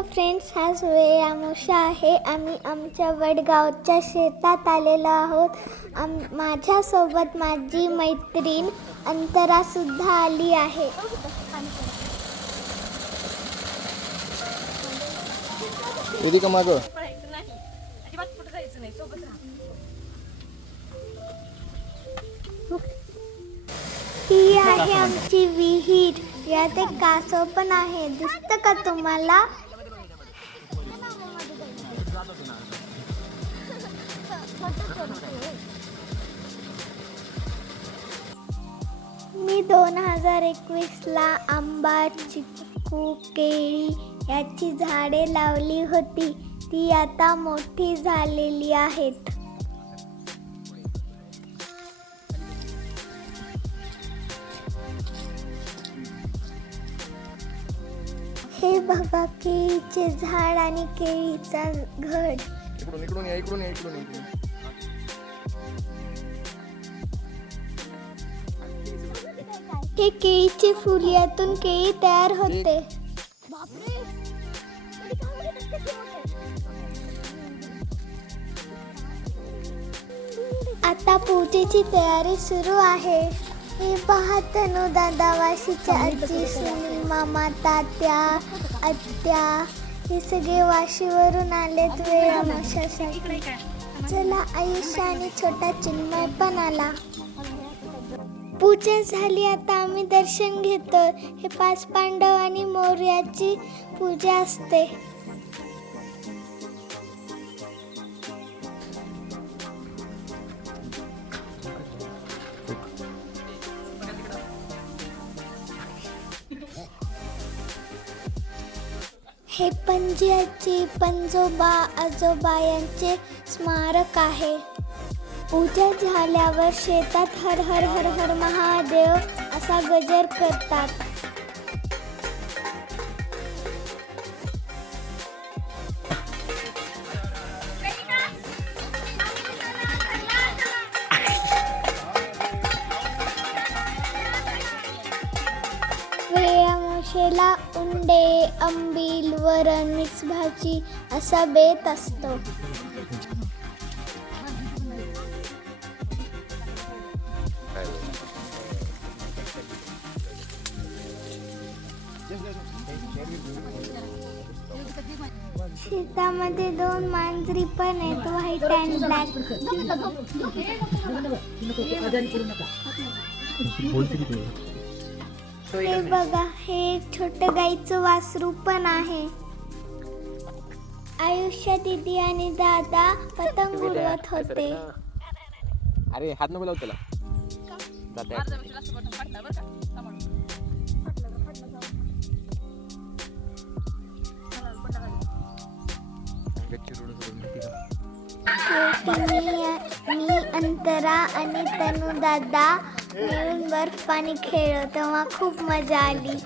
Hello friends हा वेळ आमुषा आहे. आम्ही आमच्या वडगावच्या शेतात आलेलो आहोत. आम माझ्यासोबत माझी मैत्रीण अंतरासुद्धा आली आहे. येते का मागं? ही आहे आमची विहीर. यात एक कासव पण आहे. दिसतं का तुम्हाला? मी दोन हजार एकवीसला आंबा चिकू केळी याची झाडे लावली होती. ती आता मोठी झालेली आहेत. हे बघा केळीचे झाड आणि केळीचा घड इकडून इकडून या इकडून या इकडून या, इकडून हे केळीचे फुल यातून केळी तयार होते. आता पूजेची तयारी सुरू आहे. हे पहा तनु दादा वाशीच्या आजी सुनील मामा तात्या आत्या हे सगळे वाशीवरून आलेत वेळ अमाशासाठी चला आयुष्य आणि छोटा चिन्मय पण आला. पूजा झाली आता आम्ही दर्शन घेतो हे पाच पांडव आणि मौर्याची पूजा असते. हे पंजी पंजोबा आजोबा यांचे स्मारक आहे. पूजा झाल्यावर शेतात हर हर हर हर महादेव असा गजर करतात. शेला उंडे आंबील वरण मिक्स भाजी असा बेत असतो. शेतामध्ये दोन मांजरी पण आहेत व्हाईट अँड ब्लॅक हे बघा हे छोट गाईचं वासरू पण आहे. आयुष्य दिदी आणि दादा पतंग उडवत होते. अरे हात नको लावू त्याला. मी अंतरा आणि तनु दादा मिळून बर्फ पाणी खेळलो तेव्हा खूप मजा आली.